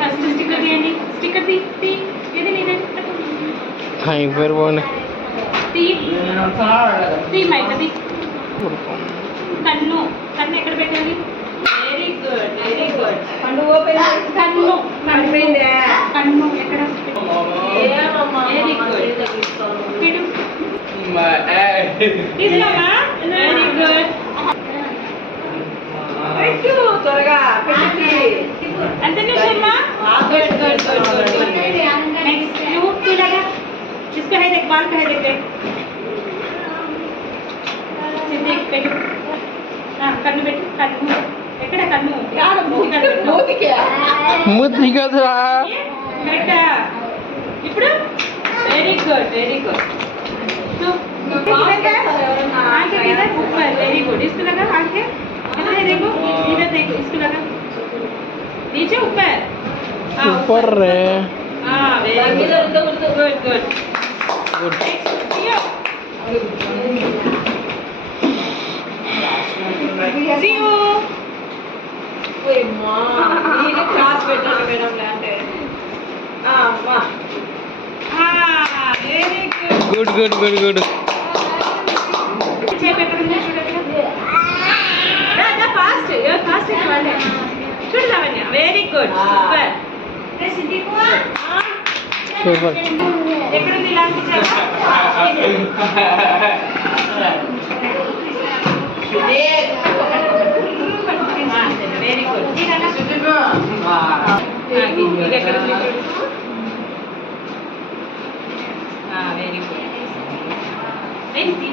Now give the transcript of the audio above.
First sticker తీయండి. Sticker తీ పేరు బాగుంది. తీ మైక్ తీ. కన్ను కన్ను ఎక్కడ పెట్టాలి? Very good very good. కన్ను ఓపెన్. కన్ను పడిపోయిందే. కన్ను ఎక్కడ? Very good. పెట్టు. తీసావా? Very good. పెట్టు త్వరగా పెట్టి. అంతే చూసమ్మా. Good good good good. Next నువ్వు చూడగా. इसको है देख, बाल का है देख देख. सिद्दीक పెట్టు. కన్ను పెట్టు. కన్ను ఎక్కడ? కన్ను మూతి కదరా. కరెక్టా? ఇప్పుడు very good very good. Very good. इसको लगा आँख के इधर देखो, इधर देखो, इसको लगा नीचे ऊपर. ऊपर रे. हाँ very good good good. See you. Wait, mom. Ini class better madam lante. Wah. Very good. Good. Check better unde చూడండి. Da fast. You fast ఇవ్వండి. చూడు లావణ్య. Very good. Super. సిద్ధికు. సూపర్. ఎక్కడ ఉంది లాంటి చెప్పు. Very good. ఇది ఎక్కడ ఉంది చూడు. Very good.